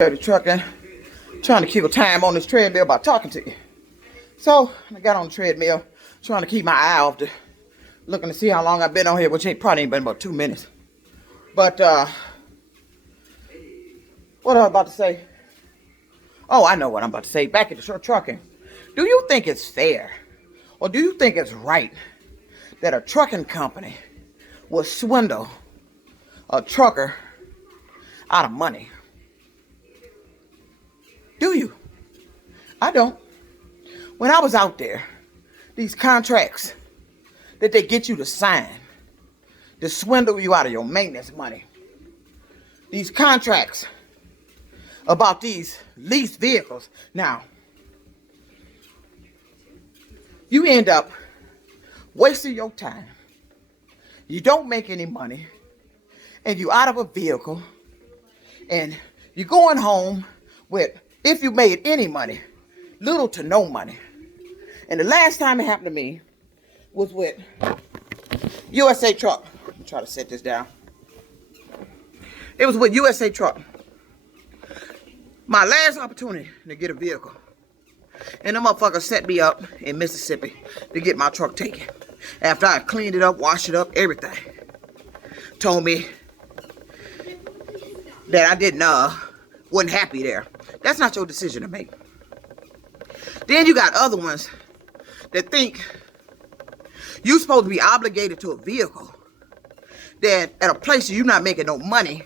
The trucking, trying to keep a time on this treadmill by talking to you. So I got on the treadmill, trying to keep my eye off the, looking to see how long I've been on here, which probably ain't been about 2 minutes. But what was I about to say? Oh, I know what I'm about to say. Back at the short trucking. Do you think it's fair, or do you think it's right that a trucking company will swindle a trucker out of money? Do you? I don't. When I was out there, these contracts that they get you to sign to swindle you out of your maintenance money, these contracts about these leased vehicles. Now, you end up wasting your time. You don't make any money, and you out of a vehicle, and you're going home with, if you made any money, little to no money. And the last time it happened to me was with USA Truck. Let me try to set this down. It was with USA Truck. My last opportunity to get a vehicle. And the motherfucker set me up in Mississippi to get my truck taken. After I cleaned it up, washed it up, everything. Told me that I wasn't happy there. That's not your decision to make. Then you got other ones that think you're supposed to be obligated to a vehicle that at a place you're not making no money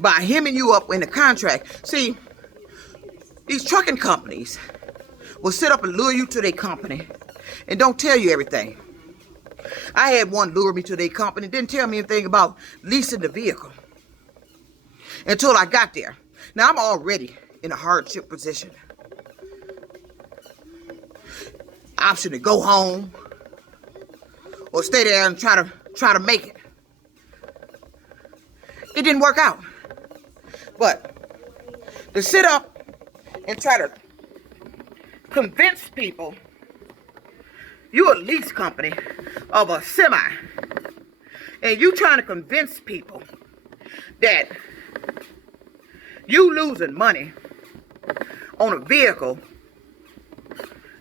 by hemming you up in the contract. See, these trucking companies will sit up and lure you to their company and don't tell you everything. I had one lure me to their company, didn't tell me anything about leasing the vehicle until I got there. Now I'm already in a hardship position. Option to go home or stay there and try to make it. It didn't work out. But to sit up and try to convince people you're a lease company of a semi, and you trying to convince people that you losing money on a vehicle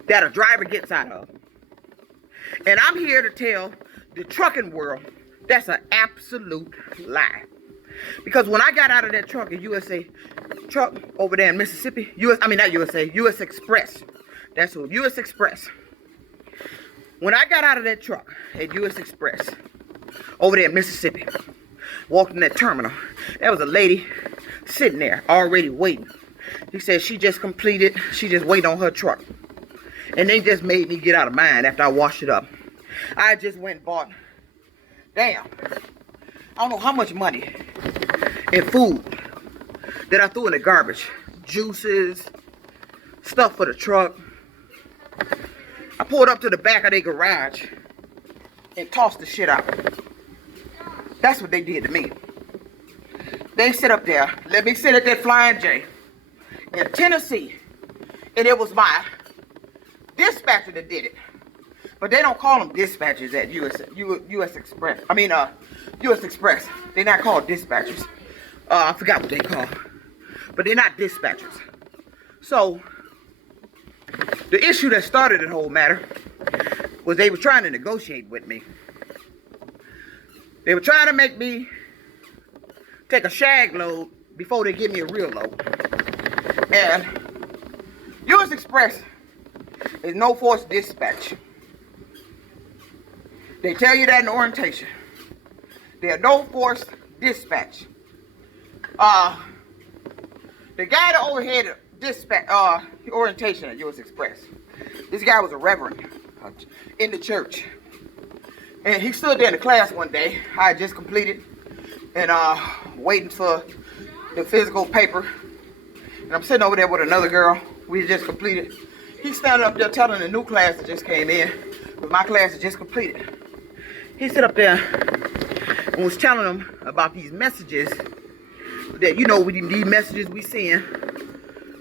that a driver gets out of. And I'm here to tell the trucking world that's an absolute lie. Because when I got out of that truck at USA Truck over there in Mississippi, US Express. That's what, US Express. When I got out of that truck at US Express over there in Mississippi, walked in that terminal, there was a lady sitting there already waiting. He said she just waiting on her truck. And they just made me get out of mine after I washed it up. I just went and bought, damn, I don't know how much money in food that I threw in the garbage. Juices, stuff for the truck. I pulled up to the back of their garage and tossed the shit out. That's what they did to me. They sit up there, let me sit at that Flying J in Tennessee, and it was my dispatcher that did it. But they don't call them dispatchers at US Express. US Express. They're not called dispatchers. I forgot what they call. But they're not dispatchers. So, the issue that started the whole matter was they were trying to negotiate with me. They were trying to make me take a shag load before they give me a real load. And US Express is no force dispatch. They tell you that in orientation. They're no force dispatch. The guy that overhead dispatch orientation at US Express, this guy was a reverend in the church. And he stood there in the class one day I had just completed, and waiting for the physical paper. And I'm sitting over there with another girl we had just completed. He's standing up there telling the new class that just came in, but my class had just completed. He stood up there and was telling them about these messages that, these messages we send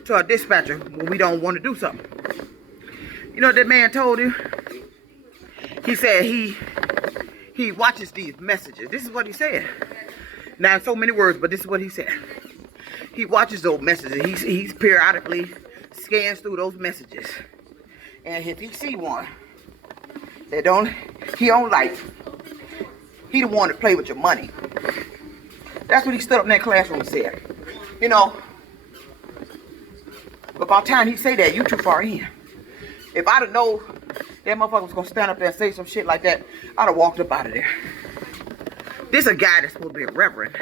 to our dispatcher when we don't want to do something. You know what that man told you? He said he watches these messages. This is what he said. Not in so many words, but this is what he said. He watches those messages. He's periodically scans through those messages. And if he see one that he don't like, he the one to play with your money. That's what he stood up in that classroom and said. You know, but by the time he say that, you too far in. If I'd have known that motherfucker was gonna stand up there and say some shit like that, I'd have walked up out of there. This is a guy that's supposed to be a reverend.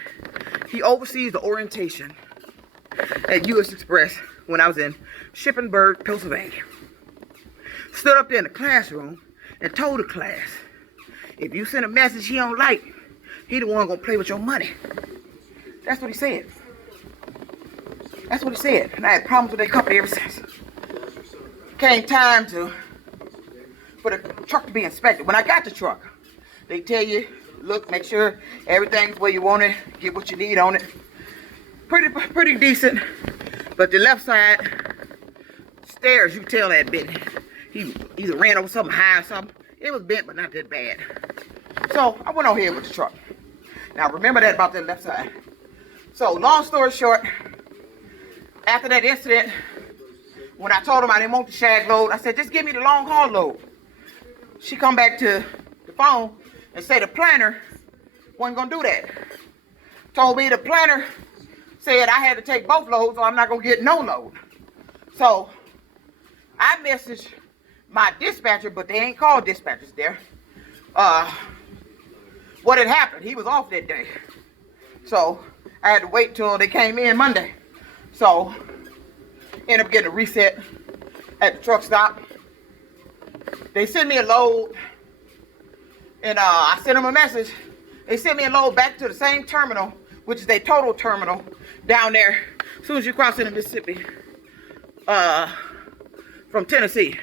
He oversees the orientation at U.S. Express when I was in Shippensburg, Pennsylvania. Stood up there in the classroom and told the class, if you send a message he don't like, he the one gonna play with your money. That's what he said. That's what he said. And I had problems with that company ever since. Came time for the truck to be inspected. When I got the truck, they tell you, look, make sure everything's where you want it, get what you need on it. Pretty decent. But the left side stairs, you tell that bit. He either ran over something high or something. It was bent, but not that bad. So I went on here with the truck. Now remember that about that left side. So long story short, after that incident, when I told him I didn't want the shag load, I said, just give me the long haul load. She come back to the phone and said the planner wasn't gonna do that. Told me the planner said I had to take both loads or I'm not gonna get no load. So I messaged my dispatcher, but they ain't called dispatchers there. What had happened? He was off that day. So I had to wait till they came in Monday. So ended up getting a reset at the truck stop. They sent me a load, and I sent them a message. They sent me a load back to the same terminal, which is their total terminal down there as soon as you cross into Mississippi from Tennessee.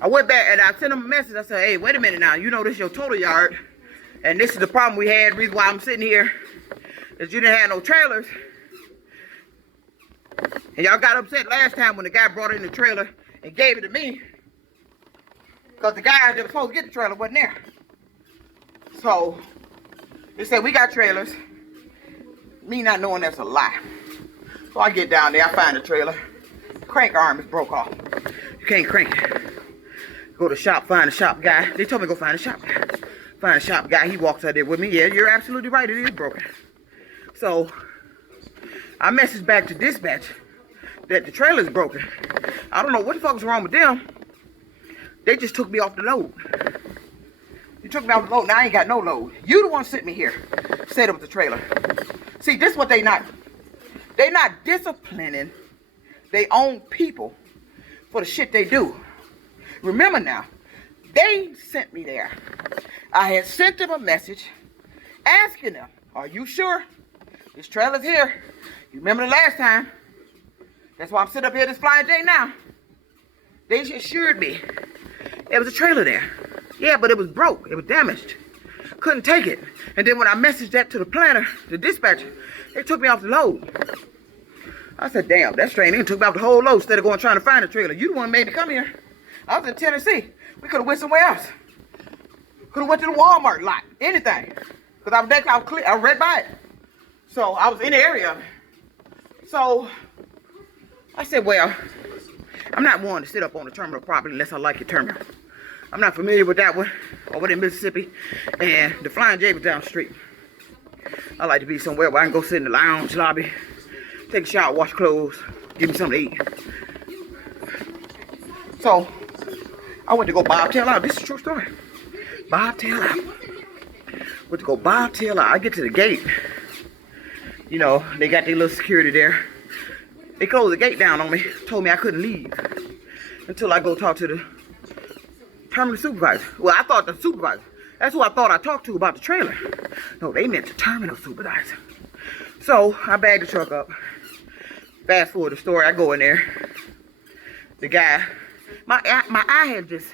I went back and I sent them a message. I said, hey, wait a minute now. You know this is your total yard, and this is the problem we had. The reason why I'm sitting here is you didn't have no trailers. And y'all got upset last time when the guy brought in the trailer and gave it to me, because the guy that was supposed to get the trailer wasn't there. So they said, we got trailers. Me not knowing that's a lie. So I get down there, I find the trailer. The crank arm is broke off. You can't crank it. Go to the shop, find the shop guy. They told me to go find the shop guy. Find the shop guy, he walks out there with me. Yeah, you're absolutely right, it is broken. So I messaged back to dispatch that the trailer's broken. I don't know what the fuck was wrong with them. They just took me off the load. You took me off the load, now I ain't got no load. You the one sent me here, set up the trailer. See, this is what they not disciplining their own people for the shit they do. Remember now, they sent me there. I had sent them a message asking them, are you sure this trailer's here? You remember the last time? That's why I'm sitting up here this flying day now. They assured me there was a trailer there. Yeah, but it was broke. It was damaged. Couldn't take it. And then when I messaged that to the planner, the dispatcher, they took me off the load. I said, damn, that's strange. They took me off the whole load instead of going trying to find a trailer. You the one made me come here. I was in Tennessee. We could have went somewhere else. Could have went to the Walmart lot. Anything. Because I was right by it. So I was in the area. So I said, well, I'm not one to sit up on the terminal property unless I like your terminal. I'm not familiar with that one over there in Mississippi. And the Flying J was down the street. I like to be somewhere where I can go sit in the lounge lobby, take a shower, wash clothes, give me something to eat. So I went to go bobtail out. This is a true story. Bobtail out. Went to go bobtail out. I get to the gate. You know, they got their little security there. They closed the gate down on me, told me I couldn't leave until I go talk to the terminal supervisor. Well, I thought the supervisor. That's who I thought I talked to about the trailer. No, they meant the terminal supervisor. So I bagged the truck up. Fast forward the story, I go in there. The guy, my eye had just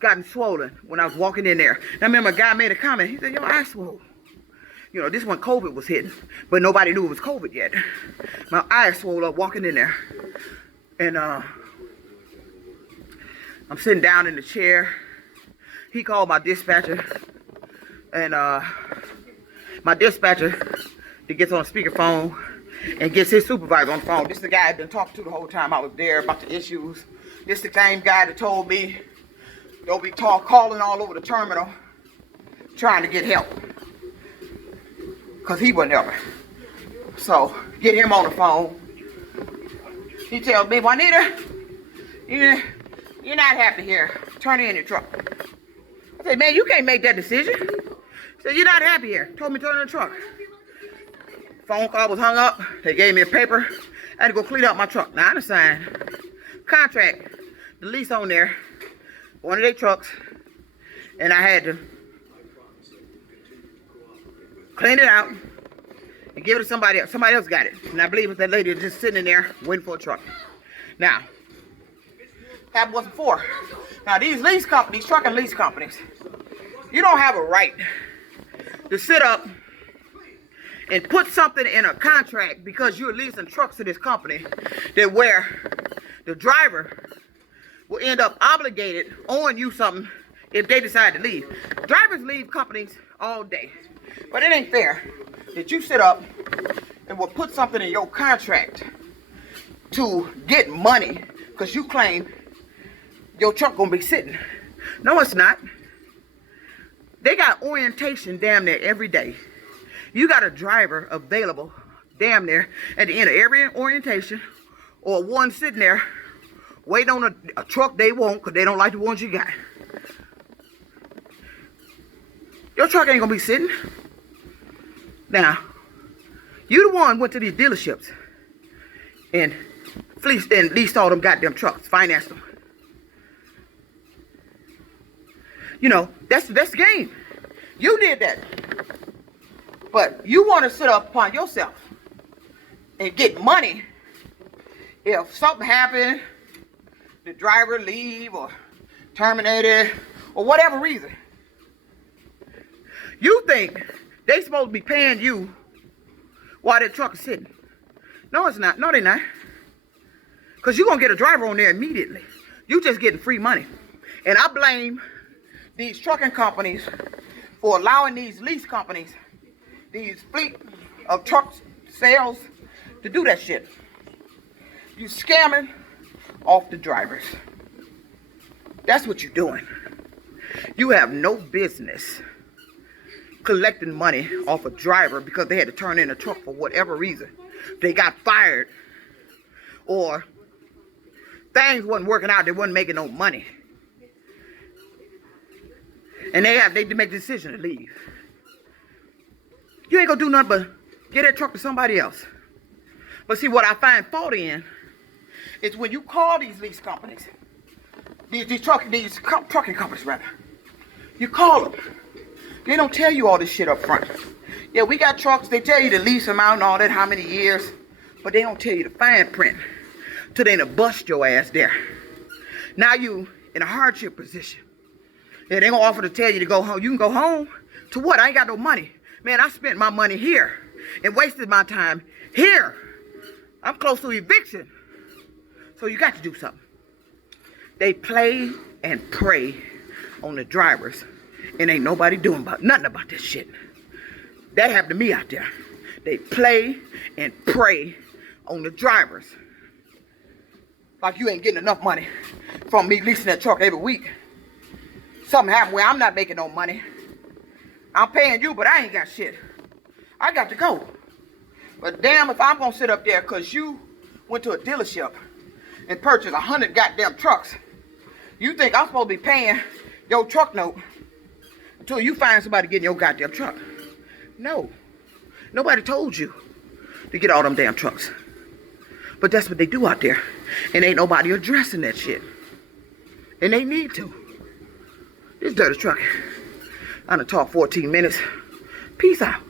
gotten swollen when I was walking in there. And I remember a guy made a comment. He said, your eye swollen. You know, this when COVID was hitting, but nobody knew it was COVID yet. My eye swole up walking in there. And I'm sitting down in the chair. He called my dispatcher. And my dispatcher that gets on speakerphone and gets his supervisor on the phone. This is the guy I've been talking to the whole time I was there about the issues. This is the same guy that told me don't be calling all over the terminal trying to get help. Because he wasn't helping. So, get him on the phone. He tells me, Juanita, you're not happy here. Turn in your truck. I said, man, you can't make that decision. He said, you're not happy here. Told me to turn in the truck. Phone call was hung up. They gave me a paper. I had to go clean up my truck. Now, I signed contract, the lease on there, one of their trucks, and I had to clean it out and give it to somebody else. Somebody else got it. And I believe it's that lady just sitting in there waiting for a truck. Now, that wasn't before. Now, these lease companies, trucking lease companies, you don't have a right to sit up and put something in a contract because you're leasing trucks to this company that where the driver will end up obligated owing you something if they decide to leave. Drivers leave companies all day. But it ain't fair that you sit up and will put something in your contract to get money because you claim your truck gonna be sitting. No, it's not. They got orientation damn near every day. You got a driver available damn near at the end of every orientation, or one sitting there waiting on a truck they want because they don't like the ones you got. Your truck ain't gonna be sitting. Now, you the one went to these dealerships and leased all them goddamn trucks, financed them. You know, that's the game. You did that. But you want to sit up upon yourself and get money if something happened, the driver leave or terminated or whatever reason. You think they supposed to be paying you while that truck is sitting. No, it's not. No, they're not. Because you're going to get a driver on there immediately. You just getting free money. And I blame these trucking companies for allowing these lease companies, these fleet of truck sales, to do that shit. You scamming off the drivers. That's what you're doing. You have no business collecting money off a driver because they had to turn in a truck for whatever reason. They got fired or things wasn't working out, they wasn't making no money. And they make the decision to leave. You ain't gonna do nothing but get that truck to somebody else. But see, what I find fault in is when you call these lease companies, these trucking companies rather, you call them. They don't tell you all this shit up front. Yeah, we got trucks, they tell you the lease amount and all that, how many years, but they don't tell you the fine print till they done bust your ass there. Now you in a hardship position. Yeah, they gonna offer to tell you to go home. You can go home to what? I ain't got no money. Man, I spent my money here and wasted my time here. I'm close to eviction. So you got to do something. They play and prey on the drivers, and ain't nobody doing nothing about this shit. That happened to me out there. They play and prey on the drivers. Like you ain't getting enough money from me leasing that truck every week. Something happened where I'm not making no money. I'm paying you, but I ain't got shit. I got to go. But damn if I'm gonna sit up there because you went to a dealership and purchased 100 goddamn trucks. You think I'm supposed to be paying your truck note until you find somebody getting your goddamn truck? No. Nobody told you to get all them damn trucks. But that's what they do out there. And ain't nobody addressing that shit. And they need to. This dirty truck. I done talked 14 minutes. Peace out.